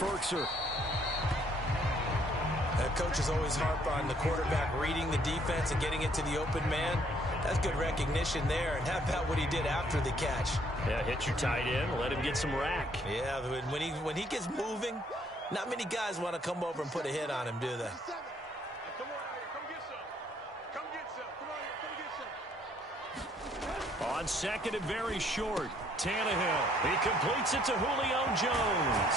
Ferkser. Coaches always harp on the quarterback reading the defense and getting it to the open man. That's good recognition there. And how about what he did after the catch? Yeah, hit your tight end, let him get some rack. Yeah, when he gets moving, not many guys want to come over and put a hit on him, do they? On second and very short, Tannehill. He completes it to Julio Jones.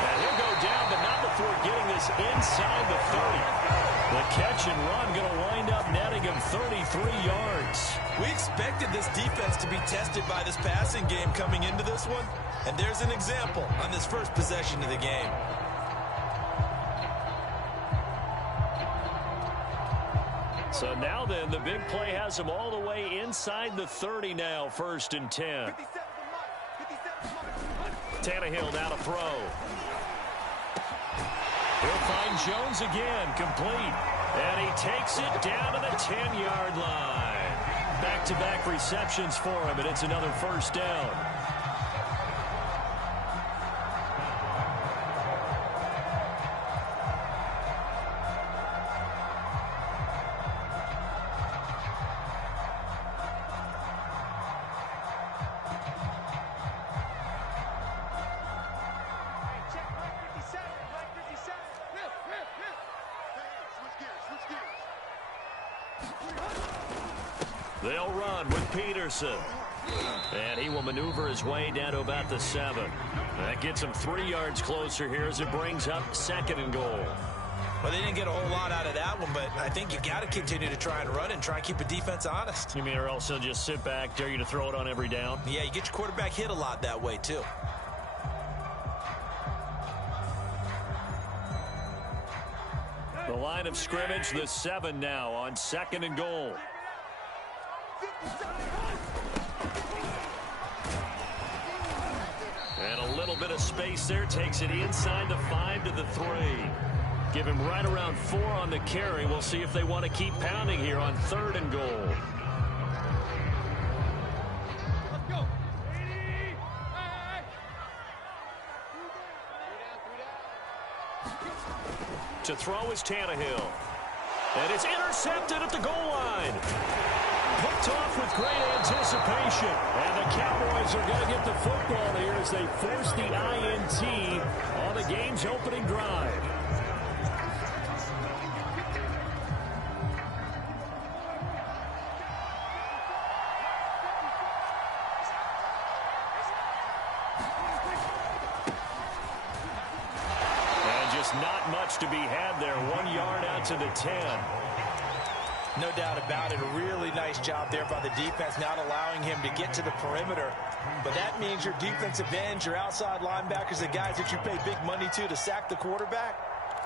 And he'll go down, but not before getting this inside the 30. The catch and run going to wind up netting him 33 yards. We expected this defense to be tested by this passing game coming into this one. And there's an example on this first possession of the game. So now then, the big play has him all the way inside the 30 now, 1st and 10. Tannehill now to throw. He'll find Jones again, complete. And he takes it down to the 10-yard line. Back-to-back receptions for him, and it's another 1st down. They'll run with Peterson. And he will maneuver his way down to about the 7. That gets him 3 yards closer here as it brings up 2nd and goal. Well, they didn't get a whole lot out of that one, but I think you got to continue to try and run and try and keep the defense honest. You mean or else they'll just sit back, dare you to throw it on every down? Yeah, you get your quarterback hit a lot that way, too. The line of scrimmage, the 7 now on 2nd and goal. And a little bit of space there, takes it inside the 5 to the 3. Give him right around 4 on the carry. We'll see if they want to keep pounding here on 3rd and goal. To throw is Tannehill. And it's intercepted at the goal line. Picked off with great anticipation. And the Cowboys are going to get the football here as they force the INT on the game's opening drive. And just not much to be had there. 1 yard out to the 10. No doubt about it. A really nice job there by the defense, not allowing him to get to the perimeter. But that means your defensive ends, your outside linebackers, the guys that you pay big money to sack the quarterback,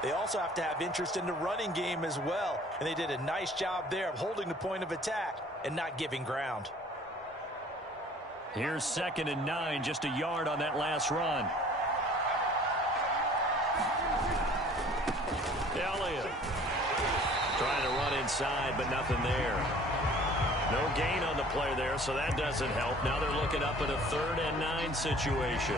they also have to have interest in the running game as well. And they did a nice job there of holding the point of attack and not giving ground. Here's 2nd and 9, just a yard on that last run. Elliott trying to run inside, but nothing there. No gain on the play there, so that doesn't help. Now they're looking up at a 3rd and 9 situation.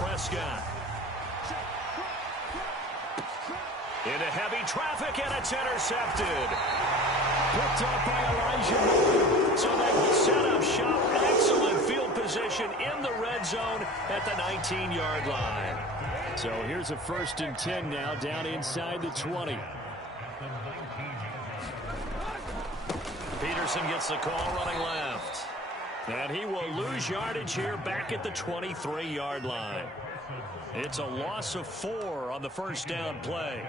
Prescott. Into heavy traffic, and it's intercepted. Picked up by Elijah. So they will set up shop. Excellent field position in the red zone at the 19-yard line. So here's a 1st and 10 now, down inside the 20. Peterson gets the call running left. And he will lose yardage here back at the 23-yard line. It's a loss of 4 on the 1st down play.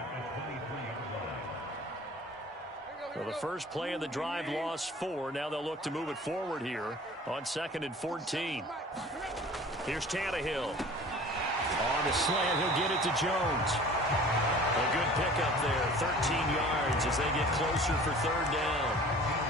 So the first play of the drive lost 4. Now they'll look to move it forward here on 2nd and 14. Here's Tannehill. On the slant, he'll get it to Jones. A good pickup there, 13 yards as they get closer for 3rd down.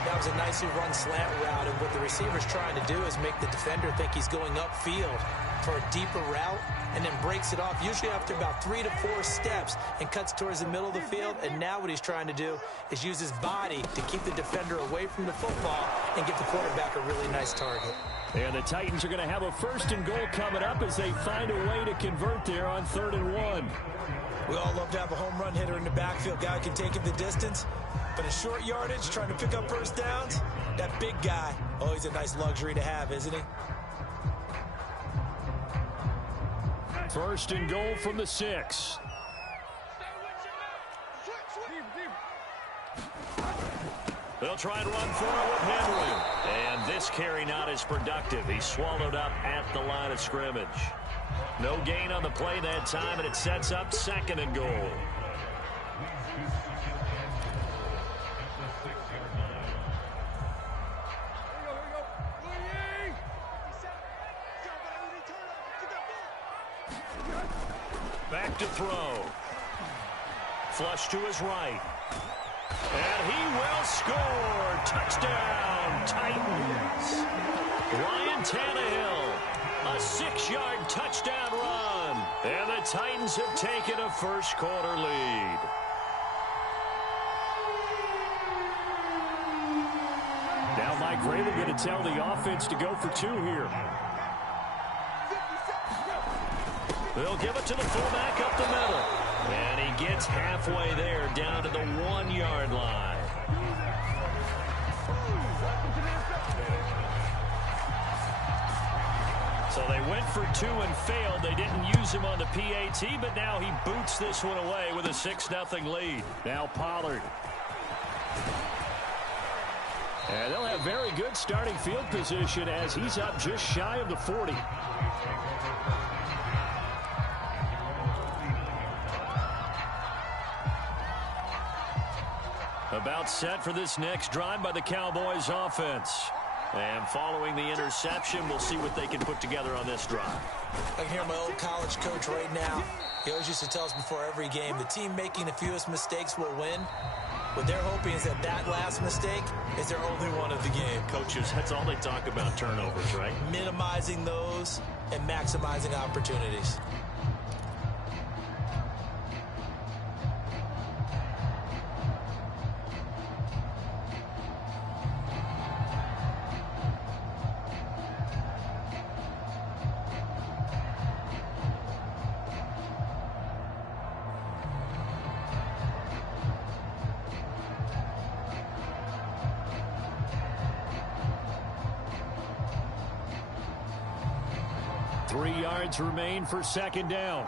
That was a nicely run slant route, and what the receiver's trying to do is make the defender think he's going upfield. for a deeper route and then breaks it off, usually after about 3 to 4 steps, and cuts towards the middle of the field. And now what he's trying to do is use his body to keep the defender away from the football and give the quarterback a really nice target. And the Titans are going to have a 1st and goal coming up as they find a way to convert there on 3rd and 1. We all love to have a home run hitter in the backfield. Guy can take it the distance. But in short yardage, trying to pick up first downs, that big guy, always a nice luxury to have, isn't he? 1st and goal from the 6. They'll try and run for it with Henry. And this carry not as productive. He's swallowed up at the line of scrimmage. No gain on the play that time, and it sets up 2nd and goal. Back to throw. Flush to his right. And he will score. Touchdown, Titans. Ryan Tannehill, a 6-yard touchdown run. And the Titans have taken a first-quarter lead. Now Mike Vrabel going to tell the offense to go for 2 here. They'll give it to the fullback up the middle. And he gets halfway there, down to the 1-yard line. So they went for 2 and failed. They didn't use him on the PAT, but now he boots this one away with a 6-0 lead. Now Pollard. And they'll have very good starting field position as he's up just shy of the 40. About set for this next drive by the Cowboys offense. And following the interception, we'll see what they can put together on this drive. I can hear my old college coach right now. He always used to tell us before every game, the team making the fewest mistakes will win. What they're hoping is that that last mistake is their only one of the game. Coaches, that's all they talk about, turnovers, right? Minimizing those and maximizing opportunities. Remain for 2nd down.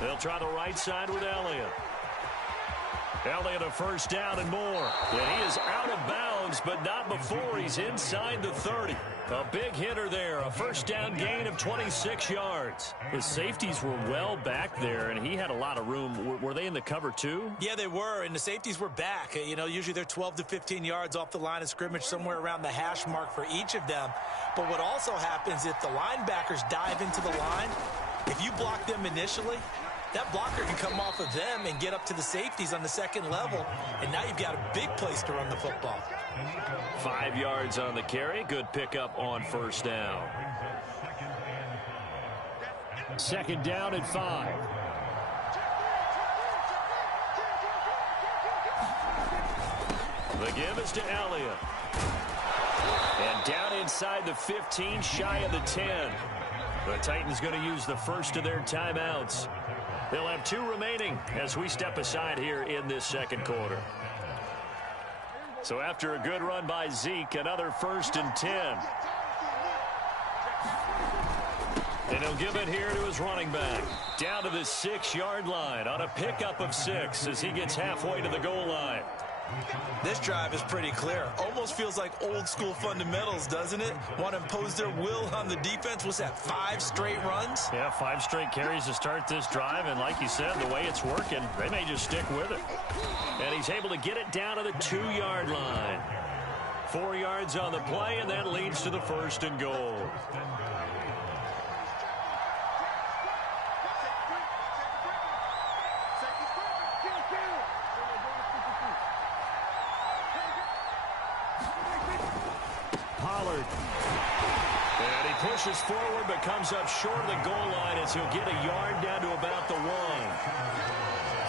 They'll try the right side with Elliott. Elliott a 1st down and more. And he is out of bounds, but not before he's inside the 30. A big hitter there, a 1st down gain of 26 yards. The safeties were well back there, and he had a lot of room. Were they in the cover too? Yeah, they were, and the safeties were back. You know, usually they're 12 to 15 yards off the line of scrimmage, somewhere around the hash mark for each of them. But what also happens if the linebackers dive into the line, if you block them initially, that blocker can come off of them and get up to the safeties on the 2nd level, and now you've got a big place to run the football. 5 yards on the carry. Good pickup on 1st down. 2nd down and 5. The give is to Elliott. And down inside the 15, shy of the 10. The Titans going to use the first of their timeouts. They'll have 2 remaining as we step aside here in this 2nd quarter. So after a good run by Zeke, another 1st and 10. And he'll give it here to his running back. Down to the 6-yard line on a pickup of 6 as he gets halfway to the goal line. This drive is pretty clear. Almost feels like old school fundamentals, doesn't it? Want to impose their will on the defense. What's that, 5 straight runs? Yeah, 5 straight carries to start this drive. And like you said, the way it's working, they may just stick with it. And he's able to get it down to the 2-yard line. 4 yards on the play, and that leads to the 1st and goal. Pollard And he pushes forward but comes up short of the goal line as he'll get a yard down to about the 1.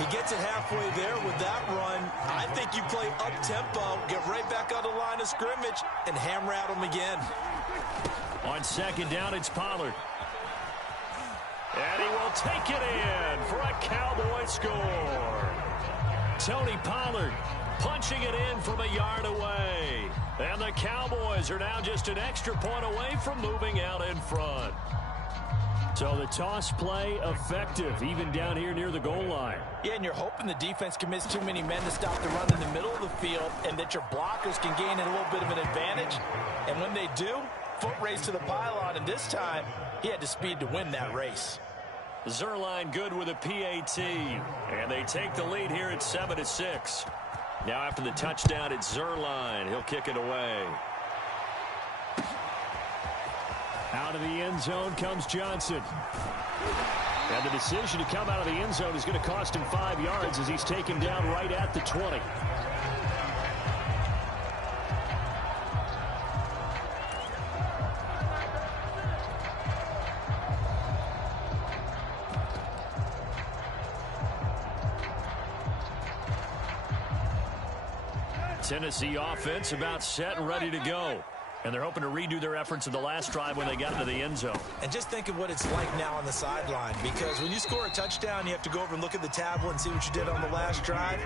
He gets it halfway there with that run. I think you play up-tempo, get right back on the line of scrimmage, and hammer at him again. On second down, it's Pollard. And he will take it in for a Cowboy score. Tony Pollard punching it in from a yard away. And the Cowboys are now just an extra point away from moving out in front. So the toss play effective, even down here near the goal line. Yeah, and you're hoping the defense commits too many men to stop the run in the middle of the field and that your blockers can gain a little bit of an advantage. And when they do, foot race to the pylon, and this time he had the speed to win that race. Zuerlein good with a PAT, and they take the lead here at 7-6. Now after the touchdown, it's Zuerlein. He'll kick it away. Out of the end zone comes Johnson. And the decision to come out of the end zone is going to cost him 5 yards as he's taken down right at the 20. Tennessee offense about set and ready to go. And they're hoping to redo their efforts in the last drive when they got into the end zone. And just think of what it's like now on the sideline, because when you score a touchdown, you have to go over and look at the tablet and see what you did on the last drive.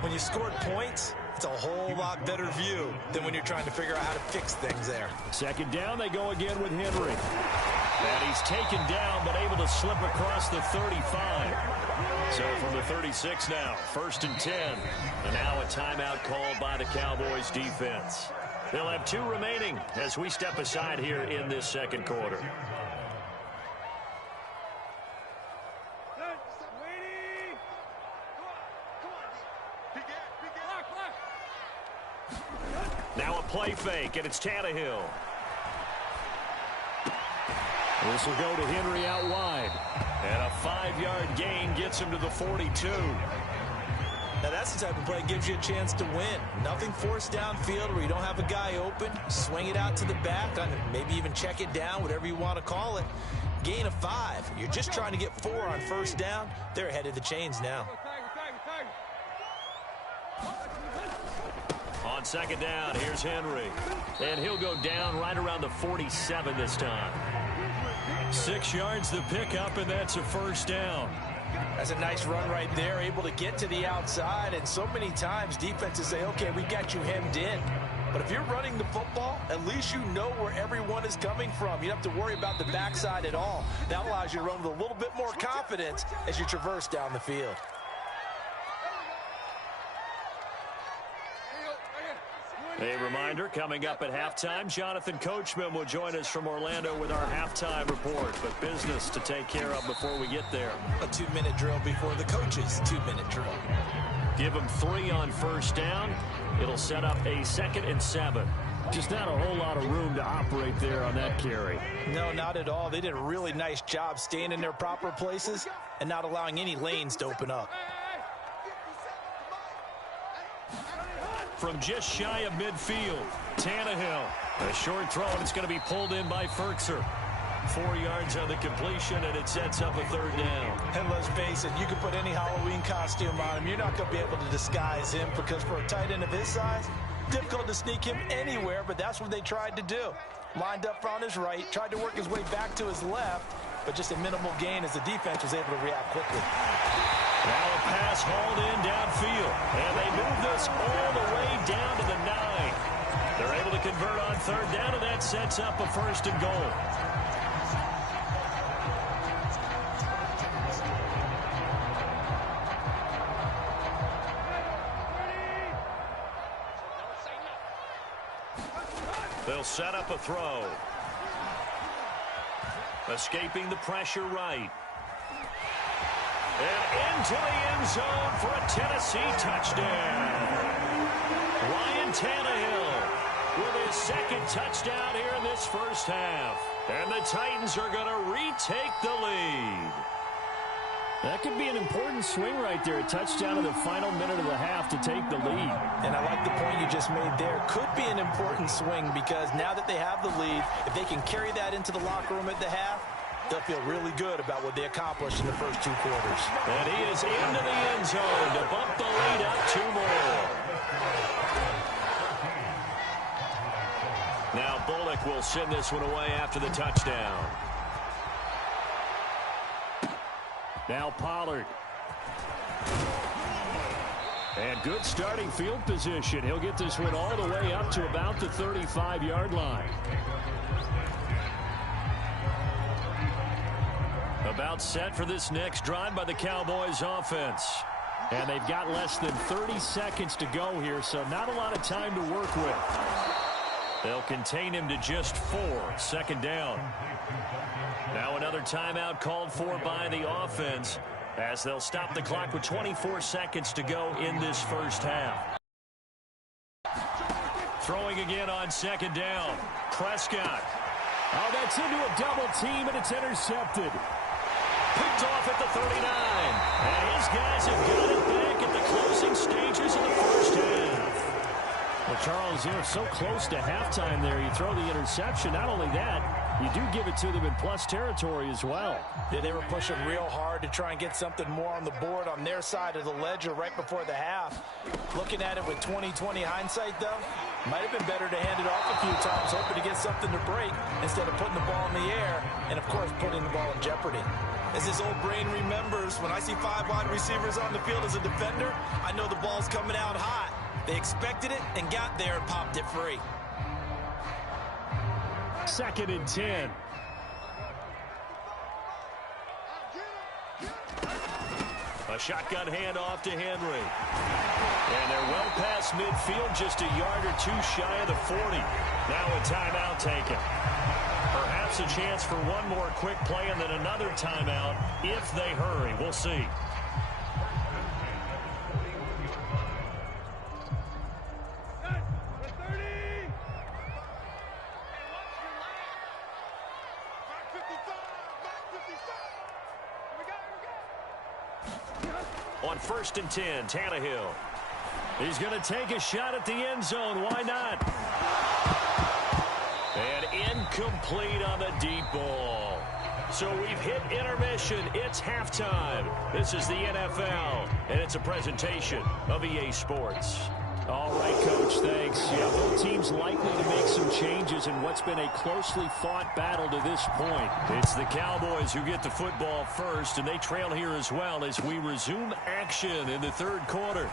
When you scored points, it's a whole lot better view than when you're trying to figure out how to fix things there. Second down, they go again with Henry. And he's taken down, but able to slip across the 35. So from the 36 now, 1st and 10. And now a timeout called by the Cowboys defense. They'll have 2 remaining as we step aside here in this second quarter. Now a play fake, and it's Tannehill. This will go to Henry out wide. And a 5-yard gain gets him to the 42. Now that's the type of play that gives you a chance to win. Nothing forced downfield where you don't have a guy open. Swing it out to the back, maybe even check it down, whatever you want to call it. Gain of 5. You're just trying to get 4 on first down. They're ahead of the chains now. On second down, here's Henry. And he'll go down right around the 47 this time. 6 yards the pickup, and that's a first down. That's a nice run right there, able to get to the outside. And so many times defenses say, okay, we got you hemmed in. But if you're running the football, at least you know where everyone is coming from. You don't have to worry about the backside at all. That allows you to run with a little bit more confidence as you traverse down the field. A reminder, coming up at halftime, Jonathan Coachman will join us from Orlando with our halftime report. But business to take care of before we get there. A 2-minute drill before the coach's 2-minute drill. Give him 3 on first down. It'll set up a 2nd and 7. Just not a whole lot of room to operate there on that carry. No, not at all. They did a really nice job staying in their proper places and not allowing any lanes to open up. From just shy of midfield, Tannehill. A short throw, and it's going to be pulled in by Ferkser. 4 yards on the completion, and it sets up a 3rd down. And let's face it, you can put any Halloween costume on him. You're not going to be able to disguise him, because for a tight end of his size, difficult to sneak him anywhere, but that's what they tried to do. Lined up on his right, tried to work his way back to his left, but just a minimal gain as the defense was able to react quickly. Now a pass hauled in downfield, and they move this all the way down to the 9. They're able to convert on 3rd down, and that sets up a 1st and goal. They'll set up a throw. Escaping the pressure right. And into the end zone for a Tennessee touchdown. Ryan Tannehill with his 2nd touchdown here in this first half. And the Titans are going to retake the lead. That could be an important swing right there. A touchdown in the final minute of the half to take the lead. And I like the point you just made there. Could be an important swing because now that they have the lead, if they can carry that into the locker room at the half, they'll feel really good about what they accomplished in the first 2 quarters. And he is into the end zone to bump the lead up 2 more. Now Bullock will send this one away after the touchdown. Now Pollard. And good starting field position. He'll get this one all the way up to about the 35-yard line. About set for this next drive by the Cowboys offense. And they've got less than 30 seconds to go here, so not a lot of time to work with. They'll contain him to just 4. Second down. Now another timeout called for by the offense as they'll stop the clock with 24 seconds to go in this first half. Throwing again on second down. Prescott. Oh, that's into a double team, and it's intercepted. Picked off at the 39. And his guys have got it back at the closing stages of the first half. Well, Charles, you're so close to halftime there. You throw the interception. Not only that, you do give it to them in plus territory as well. Yeah, they were pushing real hard to try and get something more on the board on their side of the ledger right before the half. Looking at it with 20/20 hindsight, though, might have been better to hand it off a few times, hoping to get something to break instead of putting the ball in the air and, of course, putting the ball in jeopardy. As his old brain remembers, when I see 5 wide receivers on the field as a defender, I know the ball's coming out hot. They expected it and got there and popped it free. 2nd and 10. A shotgun handoff to Henry. And they're well past midfield, just a yard or 2 shy of the 40. Now a timeout taken. Perhaps a chance for one more quick play and then another timeout if they hurry. We'll see. On 1st and 10, Tannehill. He's going to take a shot at the end zone. Why not? And incomplete on the deep ball. So we've hit intermission. It's halftime. This is the NFL, and it's a presentation of EA Sports. All right, Coach, thanks. Yeah, both teams likely to make some changes in what's been a closely fought battle to this point. It's the Cowboys who get the football first, and they trail here as well as we resume action in the 3rd quarter.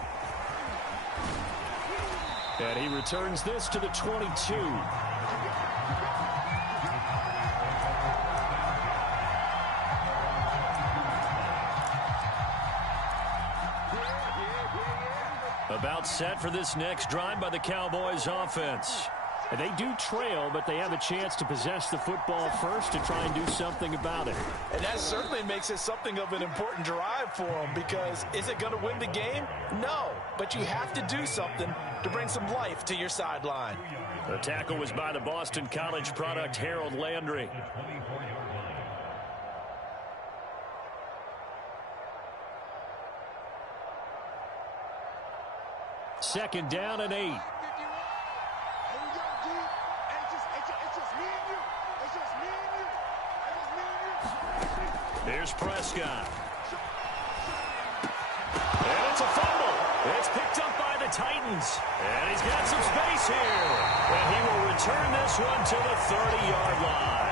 And he returns this to the 22. About set for this next drive by the Cowboys offense. And they do trail, but they have a chance to possess the football first to try and do something about it. And that certainly makes it something of an important drive for them because is it going to win the game? No, but you have to do something to bring some life to your sideline. The tackle was by the Boston College product Harold Landry. Second down and 8. Here's Prescott. And it's a fumble. It's picked up by the Titans. And he's got some space here. And he will return this one to the 30-yard line.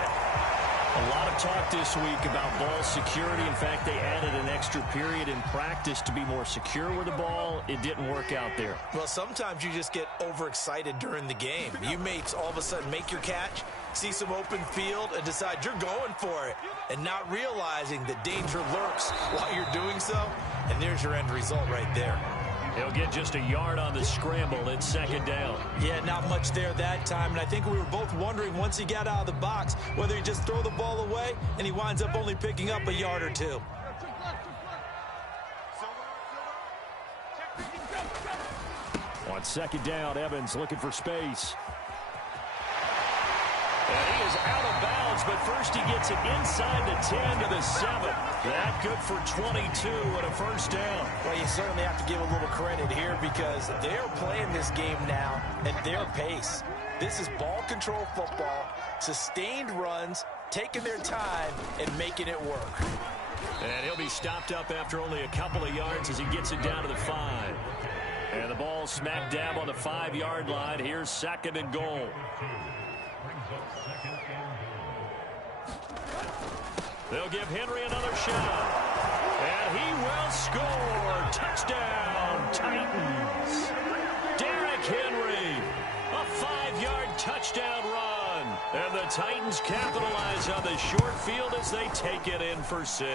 A lot of talk this week about ball security. In fact, they added an extra period in practice to be more secure with the ball. It didn't work out there. Well, sometimes you just get overexcited during the game. You may all of a sudden make your catch, see some open field, and decide you're going for it, and not realizing that danger lurks while you're doing so. And there's your end result right there. He'll get just a yard on the scramble. It's 2nd down. Yeah, not much there that time. And I think we were both wondering once he got out of the box whether he just throw the ball away and he winds up only picking up a yard or 2. On 2nd down, Evans looking for space. And he is out of bounds but first he gets it inside the 10 to the 7. That good for 22 and a first down. Well, you certainly have to give a little credit here because they're playing this game now at their pace. This is ball control football, sustained runs, taking their time and making it work. And he'll be stopped up after only a couple of yards as he gets it down to the 5. And the ball smack dab on the 5-yard line. Here's 2nd and goal. They'll give Henry another shot. And he will score. Touchdown, Titans. Derrick Henry, a 5-yard touchdown run. And the Titans capitalize on the short field as they take it in for 6.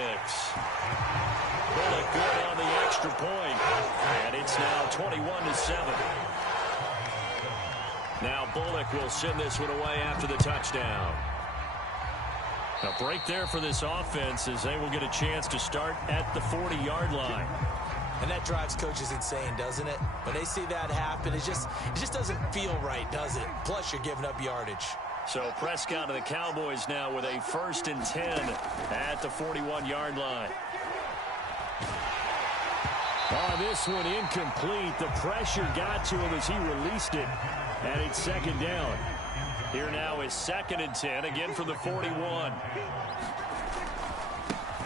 Bullock good on the extra point. And it's now 21-7. Now Bullock will send this one away after the touchdown. A break there for this offense as they will get a chance to start at the 40-yard line. And that drives coaches insane, doesn't it? When they see that happen, it just doesn't feel right, does it? Plus, you're giving up yardage. So Prescott and the Cowboys now with a 1st and 10 at the 41-yard line. Oh, this one incomplete. The pressure got to him as he released it. And it's 2nd down. Here now is 2nd and 10, again from the 41.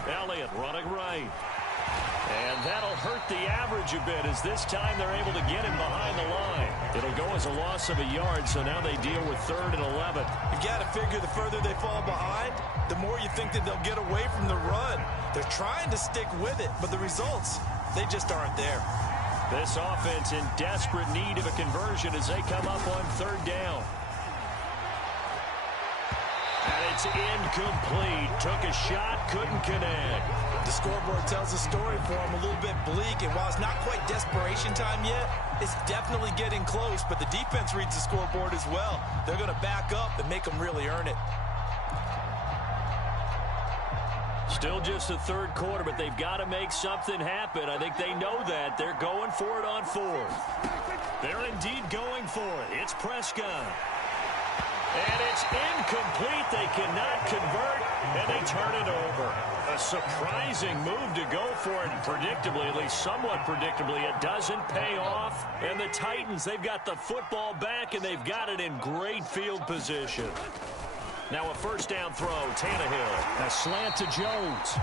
Elliott running right. And that'll hurt the average a bit as this time they're able to get him behind the line. It'll go as a loss of a yard, so now they deal with 3rd and 11. You've got to figure the further they fall behind, the more you think that they'll get away from the run. They're trying to stick with it, but the results, they just aren't there. This offense in desperate need of a conversion as they come up on 3rd down. And it's incomplete. Took a shot, couldn't connect. The scoreboard tells a story for him, a little bit bleak, and while it's not quite desperation time yet, it's definitely getting close, but the defense reads the scoreboard as well. They're going to back up and make them really earn it. Still just the 3rd quarter, but they've got to make something happen. I think they know that. They're going for it on 4th. They're indeed going for it. It's Prescott. And it's incomplete. They cannot convert, and they turn it over. A surprising move to go for it, and predictably, at least somewhat predictably, it doesn't pay off. And the Titans, they've got the football back, and they've got it in great field position. Now a 1st down throw, Tannehill. A slant to Jones.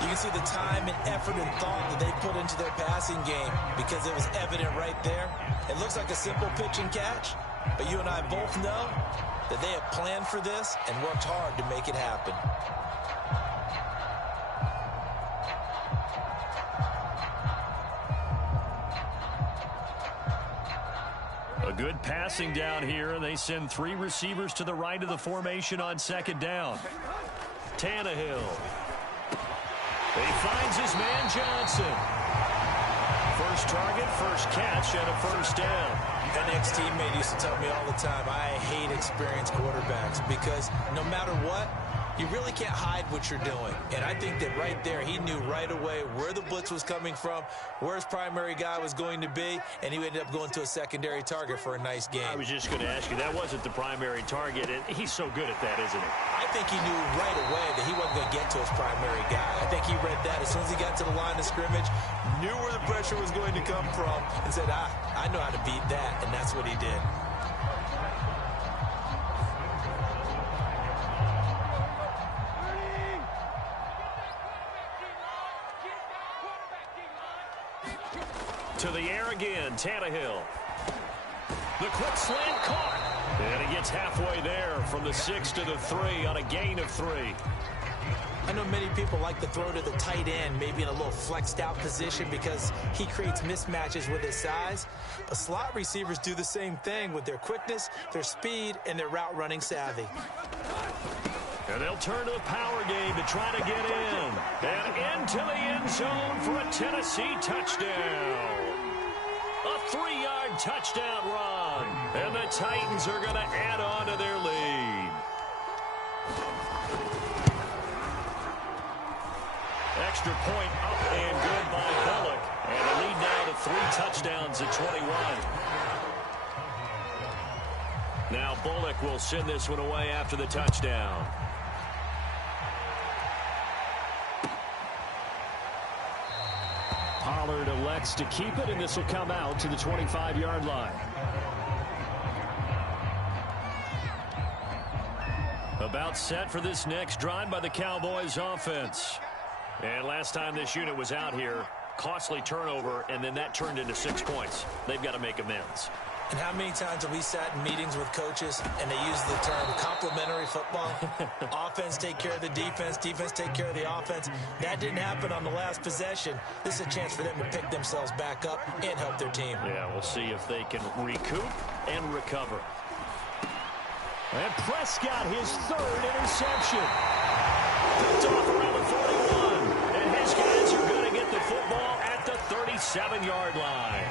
You can see the time and effort and thought that they put into their passing game because it was evident right there. It looks like a simple pitch and catch, but you and I both know that they have planned for this and worked hard to make it happen. A good passing down here. They send 3 receivers to the right of the formation on 2nd down. Tannehill. He finds his man Johnson. First target, first catch, and a 1st down. An ex-teammate used to tell me all the time, I hate experienced quarterbacks because no matter what, you really can't hide what you're doing. And I think that right there, he knew right away where the blitz was coming from, where his primary guy was going to be, and he ended up going to a secondary target for a nice game. I was just going to ask you, that wasn't the primary target, and he's so good at that, isn't he? I think he knew right away that he wasn't going to get to his primary guy. I think he read that as soon as he got to the line of scrimmage, knew where the pressure was going to come from, and said, I know how to beat that, and that's what he did. To the air again, Tannehill. The quick slant caught. And he gets halfway there from the 6 to the 3 on a gain of 3. I know many people like to throw to the tight end, maybe in a little flexed out position because he creates mismatches with his size. But slot receivers do the same thing with their quickness, their speed, and their route running savvy. And they'll turn to the power game to try to get in. And into the end zone for a Tennessee touchdown. A 3-yard touchdown run. And the Titans are going to add on to their lead. Extra point up and good by Bullock. And the lead now to 3 touchdowns at 21. Now Bullock will send this one away after the touchdown. Pollard elects to keep it, and this will come out to the 25-yard line. About set for this next drive by the Cowboys offense. And last time this unit was out here, costly turnover, and then that turned into 6 points. They've got to make amends. And how many times have we sat in meetings with coaches and they use the term complementary football? Offense take care of the defense, defense take care of the offense. That didn't happen on the last possession. This is a chance for them to pick themselves back up and help their team. Yeah, we'll see if they can recoup and recover. And Prescott, his third interception. Picked off around the 41. And his guys are going to get the football at the 37-yard line.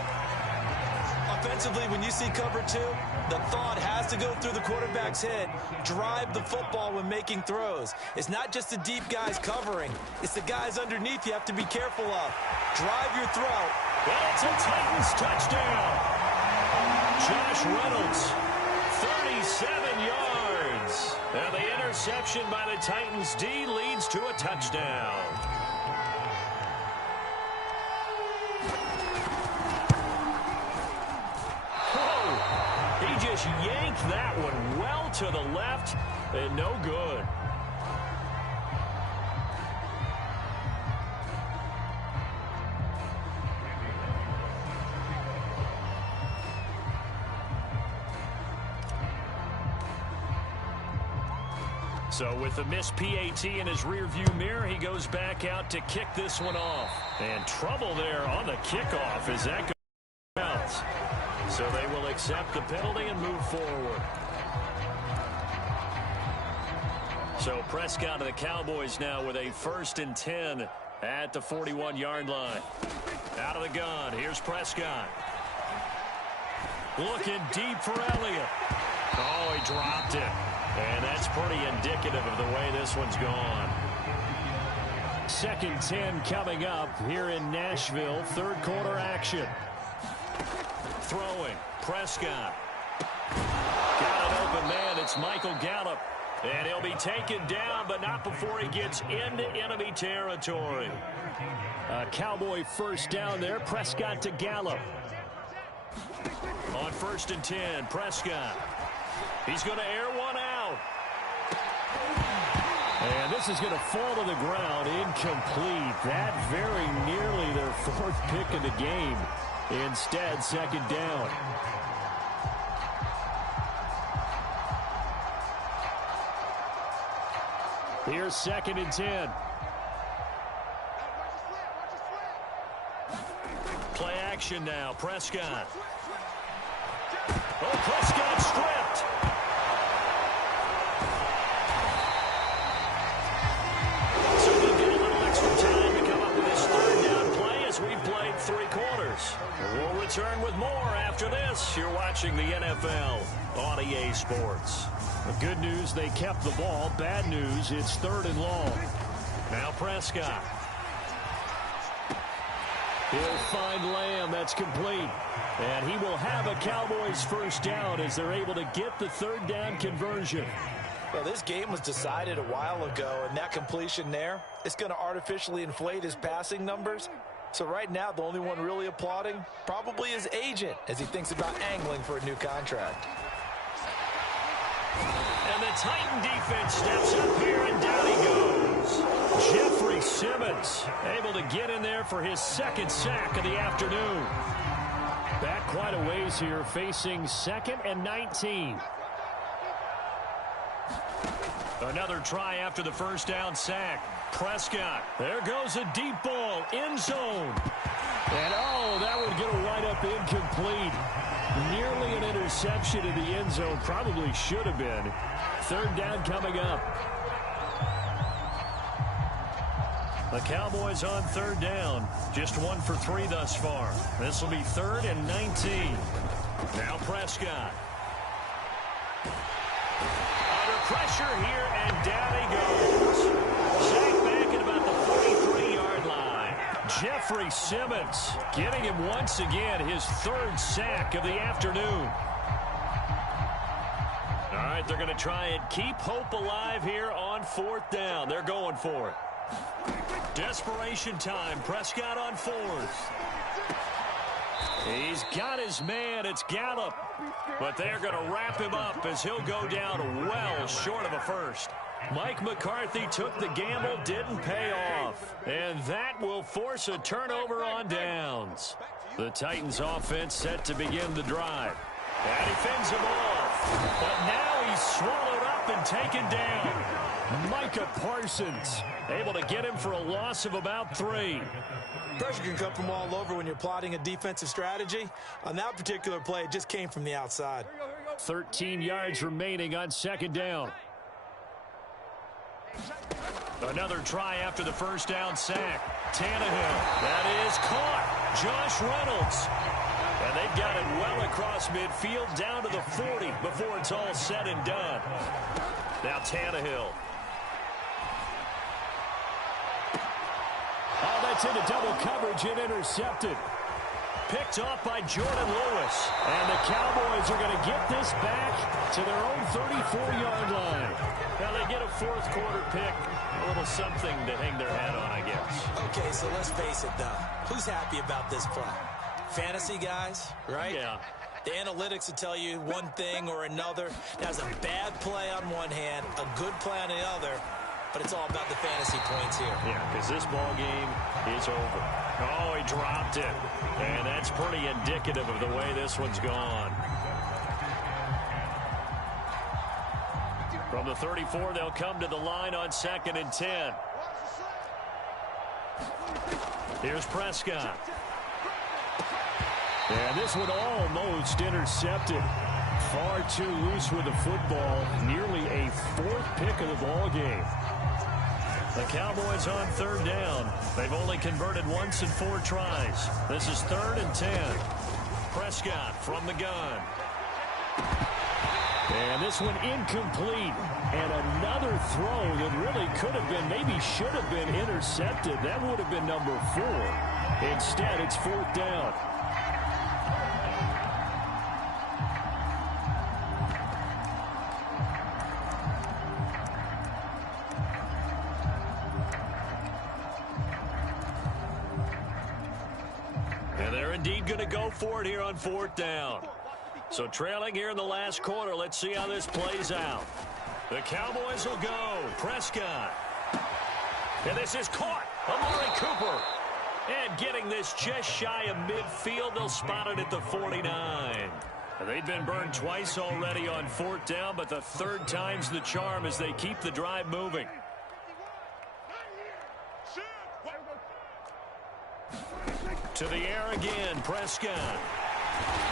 Offensively, when you see cover two, the thought has to go through the quarterback's head. Drive the football when making throws. It's not just the deep guys covering. It's the guys underneath you have to be careful of. Drive your throw. And it's a Titans touchdown. Josh Reynolds, 37 yards. And the interception by the Titans D leads to a touchdown. Just yanked that one well to the left, and no good. So with the missed PAT in his rearview mirror, he goes back out to kick this one off. And trouble there on the kickoff as that goes out. So they will accept the penalty and move forward. So Prescott of the Cowboys now with a 1st and 10 at the 41-yard line. Out of the gun, here's Prescott. Looking deep for Elliott. Oh, he dropped it. And that's pretty indicative of the way this one's gone. 2nd 10 coming up here in Nashville. 3rd quarter action. Throwing, Prescott. Got an open man, it's Michael Gallup. And he'll be taken down, but not before he gets into enemy territory. A Cowboy 1st down there, Prescott to Gallup. On 1st and 10, Prescott. He's going to air one out. And this is going to fall to the ground, incomplete. That very nearly their 4th pick of the game. Instead, 2nd down. Here's 2nd and 10. Play action now, Prescott. Oh, Prescott stripped. So we'll get a little extra time to come up with this 3rd down play as we've played 3 quarters. We'll return with more after this. You're watching the NFL on EA Sports. The good news, they kept the ball. Bad news, it's 3rd and long. Now Prescott. He'll find Lamb. That's complete. And he will have a Cowboys 1st down as they're able to get the 3rd down conversion. Well, this game was decided a while ago, and that completion there, it's going to artificially inflate his passing numbers. So right now, the only one really applauding probably his agent as he thinks about angling for a new contract. And the Titan defense steps up here, and down he goes. Jeffrey Simmons able to get in there for his 2nd sack of the afternoon. Back quite a ways here, facing 2nd and 19. Another try after the 1st down sack. Prescott. There goes a deep ball. End zone. And, oh, that would get a wide-up incomplete. Nearly an interception in the end zone. Probably should have been. 3rd down coming up. The Cowboys on 3rd down. Just 1 for 3 thus far. This will be 3rd and 19. Now Prescott. Under pressure here, and down he goes. Sacked back at about the 43-yard line. Jeffrey Simmons getting him once again his 3rd sack of the afternoon. right, they're going to try and keep hope alive here on 4th down. They're going for it. Desperation time. Prescott on 4th. He's got his man. It's Gallup. But they're going to wrap him up as he'll go down well short of a first. Mike McCarthy took the gamble, didn't pay off. And that will force a turnover on downs. The Titans offense set to begin the drive. And he fends him off. But now he's swallowed up and taken down. Micah Parsons able to get him for a loss of about 3. Pressure can come from all over when you're plotting a defensive strategy. On that particular play, it just came from the outside. 13 yards remaining on 2nd down. Another try after the first down sack. Tannehill. That is caught. Josh Reynolds. And they've got it well across midfield down to the 40 before it's all said and done. Now Tannehill. Oh, that's into double coverage and intercepted. Picked off by Jordan Lewis. And the Cowboys are going to get this back to their own 34-yard line. Now they get a 4th quarter pick. A little something to hang their hat on, I guess. Okay, so let's face it, though. Who's happy about this play? Fantasy guys, right? Yeah. The analytics will tell you one thing or another. There's a bad play on one hand, a good play on the other, but it's all about the fantasy points here. Yeah, because this ball game is over. Oh, he dropped it. And that's pretty indicative of the way this one's gone. From the 34, they'll come to the line on 2nd and 10. Here's Prescott. And this one almost intercepted. Far too loose with the football. Nearly a 4th pick of the ball game. The Cowboys on 3rd down. They've only converted once in 4 tries. This is 3rd and 10. Prescott from the gun. And this one incomplete. And another throw that really could have been, maybe should have been intercepted. That would have been number 4. Instead, it's 4th down. And they're indeed going to go for it here on 4th down. So trailing here in the last quarter, let's see how this plays out. The Cowboys will go. Prescott. And this is caught. Amari Cooper. And getting this just shy of midfield. They'll spot it at the 49. And they've been burned twice already on 4th down, but the 3rd time's the charm as they keep the drive moving. To the air again, Prescott.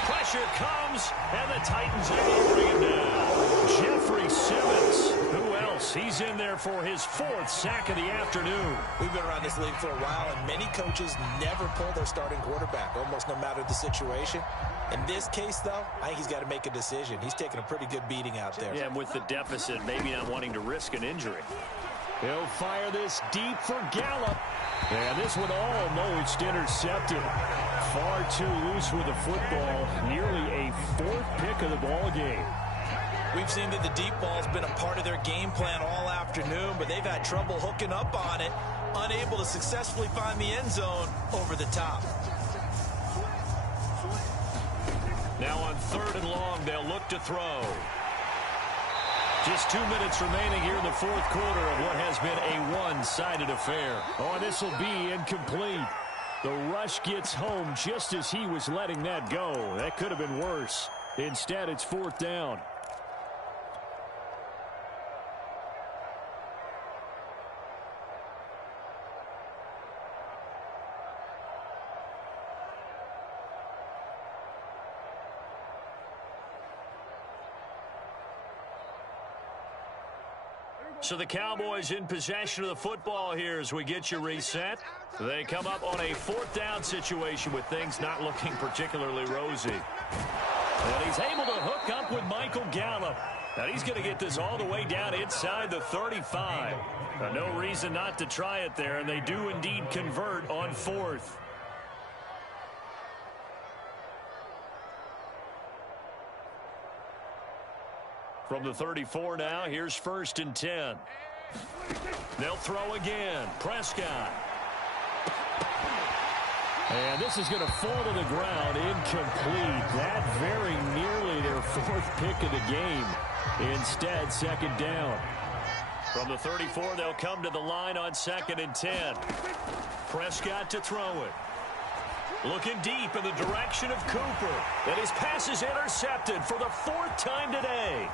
Pressure comes, and the Titans able to bring him down. Jeffrey Simmons. Who else? He's in there for his 4th sack of the afternoon. We've been around this league for a while, and many coaches never pull their starting quarterback, almost no matter the situation. In this case, though, I think he's got to make a decision. He's taking a pretty good beating out there. Yeah, and with the deficit, maybe not wanting to risk an injury. He'll fire this deep for Gallup. And this one almost intercepted. Far too loose with the football. Nearly a 4th pick of the ball game. We've seen that the deep ball's been a part of their game plan all afternoon, but they've had trouble hooking up on it, unable to successfully find the end zone over the top. Now on 3rd and long, they'll look to throw. Just 2 minutes remaining here in the 4th quarter of what has been a one-sided affair. Oh, and this will be incomplete. The rush gets home just as he was letting that go. That could have been worse. Instead, it's 4th down. So the Cowboys in possession of the football here as we get you reset. They come up on a 4th down situation with things not looking particularly rosy. And he's able to hook up with Michael Gallup. And he's going to get this all the way down inside the 35. No reason not to try it there, and they do indeed convert on 4th. From the 34 now, here's 1st and 10. They'll throw again. Prescott. And this is going to fall to the ground, incomplete. That very nearly their 4th pick of the game. Instead, 2nd down. From the 34, they'll come to the line on 2nd and 10. Prescott to throw it. Looking deep in the direction of Cooper. And his pass is intercepted for the 4th time today.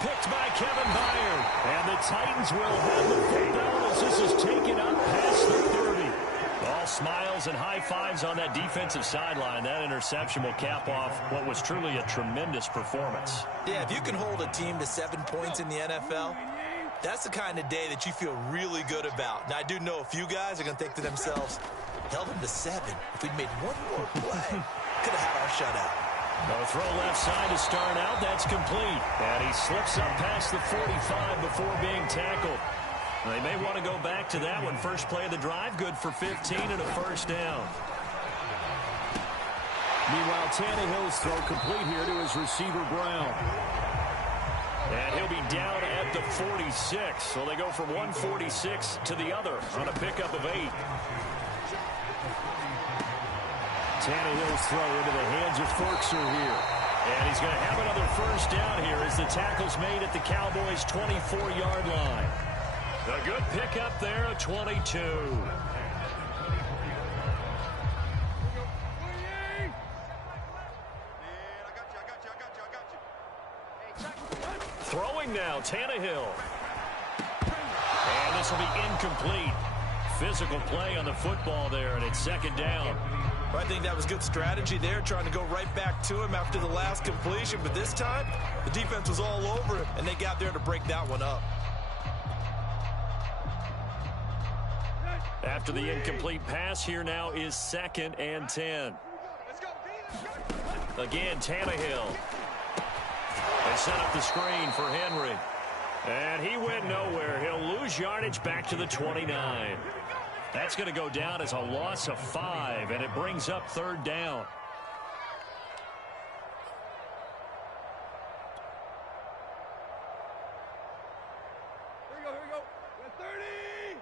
Picked by Kevin Byard. And the Titans will have the football as this is taken up past the 30. All smiles and high fives on that defensive sideline. That interception will cap off what was truly a tremendous performance. Yeah, if you can hold a team to 7 points in the NFL, that's the kind of day that you feel really good about. Now, I do know a few guys are going to think to themselves, held them to 7. If we'd made one more play, could have had our shutout. No throw left side to start out. That's complete. And he slips up past the 45 before being tackled. They may want to go back to that one. First play of the drive, good for 15 and a 1st down. Meanwhile, Tannehill's throw complete here to his receiver, Brown. And he'll be down at the 46. So they go from 146 to the other on a pickup of 8. Tannehill's throw into the hands of Forkser here. And he's going to have another 1st down here as the tackle's made at the Cowboys' 24-yard line. A good pickup there at 22. Throwing now, Tannehill. And this will be incomplete. Physical play on the football there, and it's 2nd down. I think that was good strategy there, trying to go right back to him after the last completion. But this time, the defense was all over him, and they got there to break that one up. After the incomplete pass, here now is 2nd and 10. Again, Tannehill. They set up the screen for Henry. And he went nowhere. He'll lose yardage back to the 29. That's going to go down as a loss of 5, and it brings up 3rd down. Here we go. 30.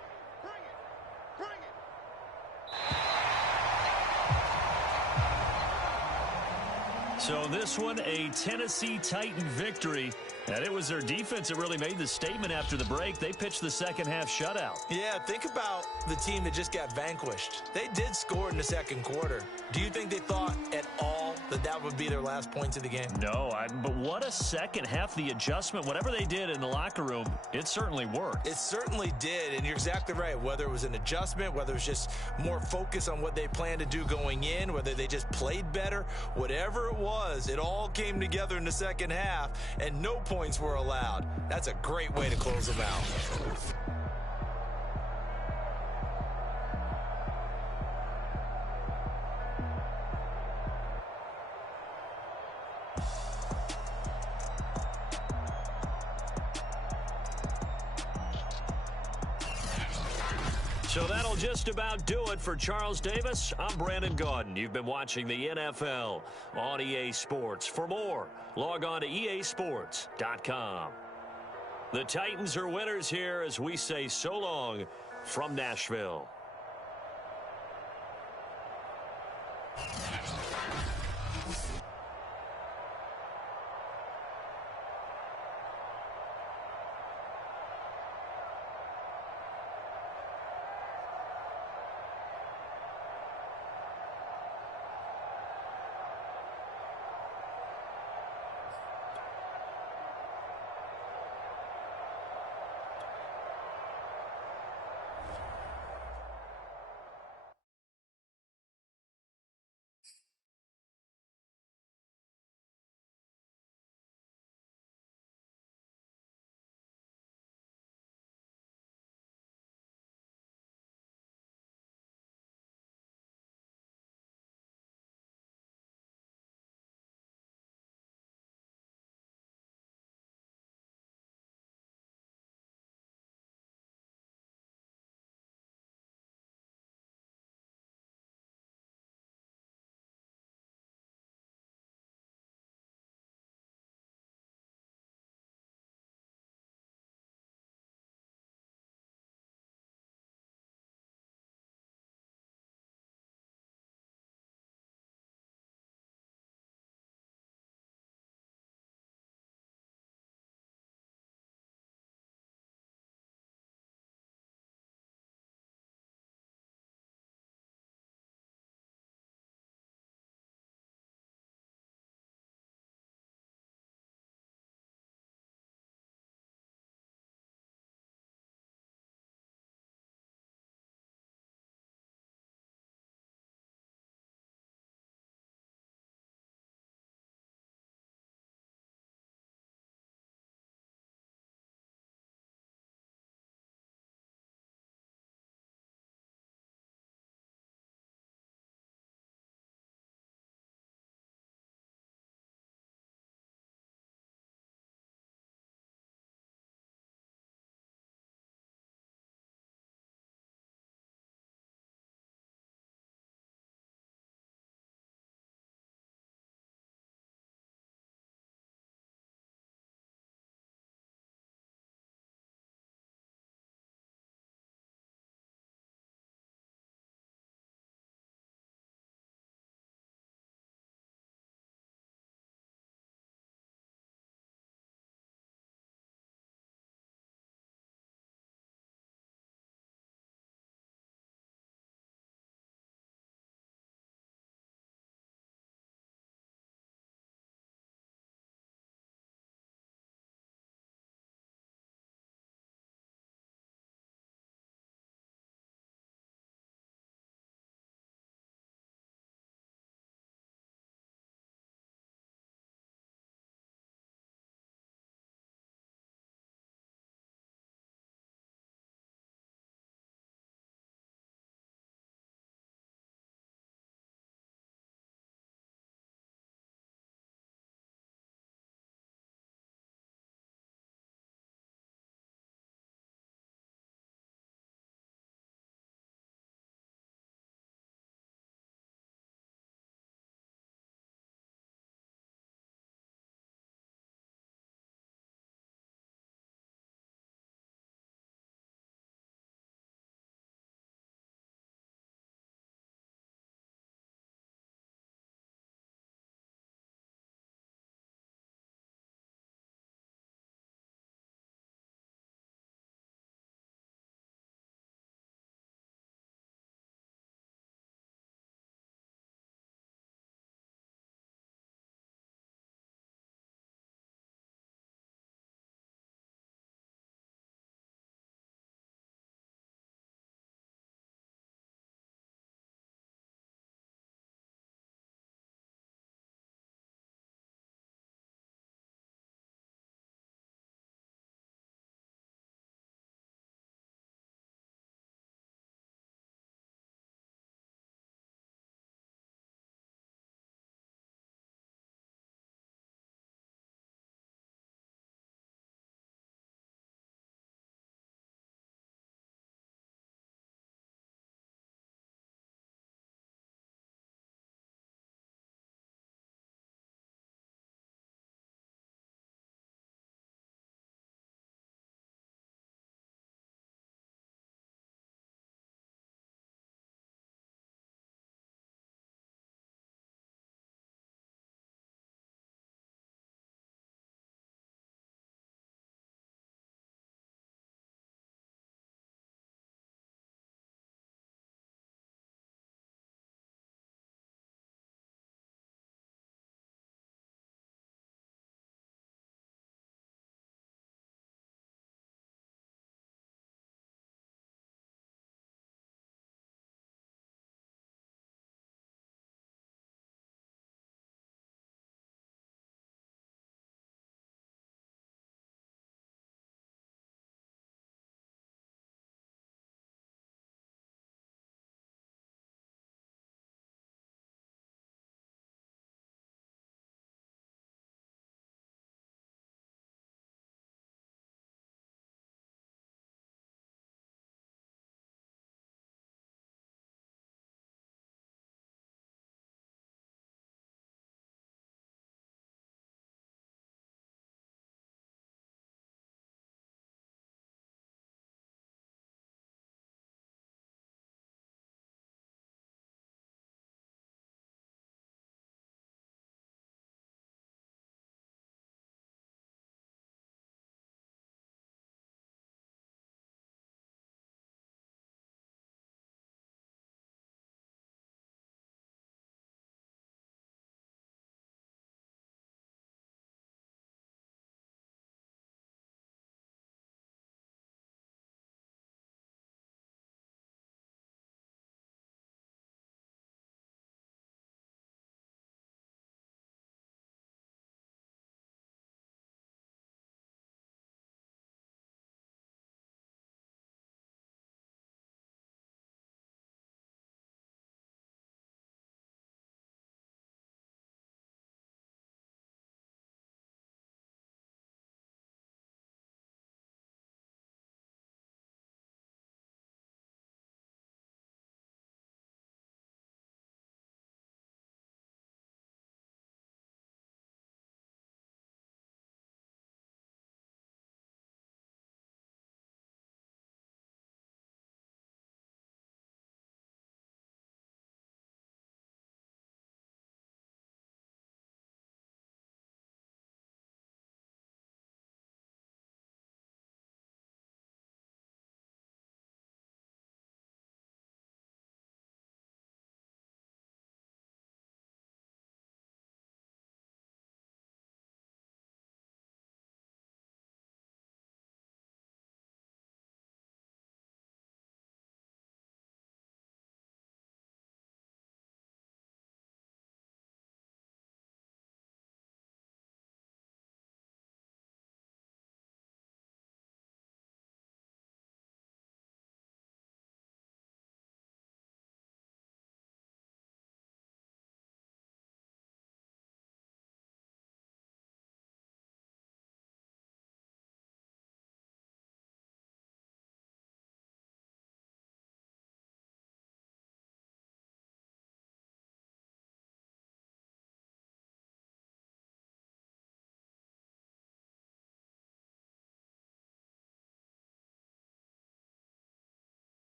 Bring it. So this one, a Tennessee Titan victory. And it was their defense that really made the statement after the break. They pitched the 2nd half shutout. Yeah, think about the team that just got vanquished. They did score in the 2nd quarter. Do you think they thought at all that that would be their last points of the game? No, but what a 2nd half. The adjustment, whatever they did in the locker room, it certainly worked. It certainly did, and you're exactly right. Whether it was an adjustment, whether it was just more focus on what they planned to do going in, whether they just played better, whatever it was, it all came together in the 2nd half, and no points were allowed. That's a great way to close them out. So that'll just about do it for Charles Davis. I'm Brandon Gaudin. You've been watching the NFL on EA Sports. For more, log on to easports.com. The Titans are winners here as we say so long from Nashville.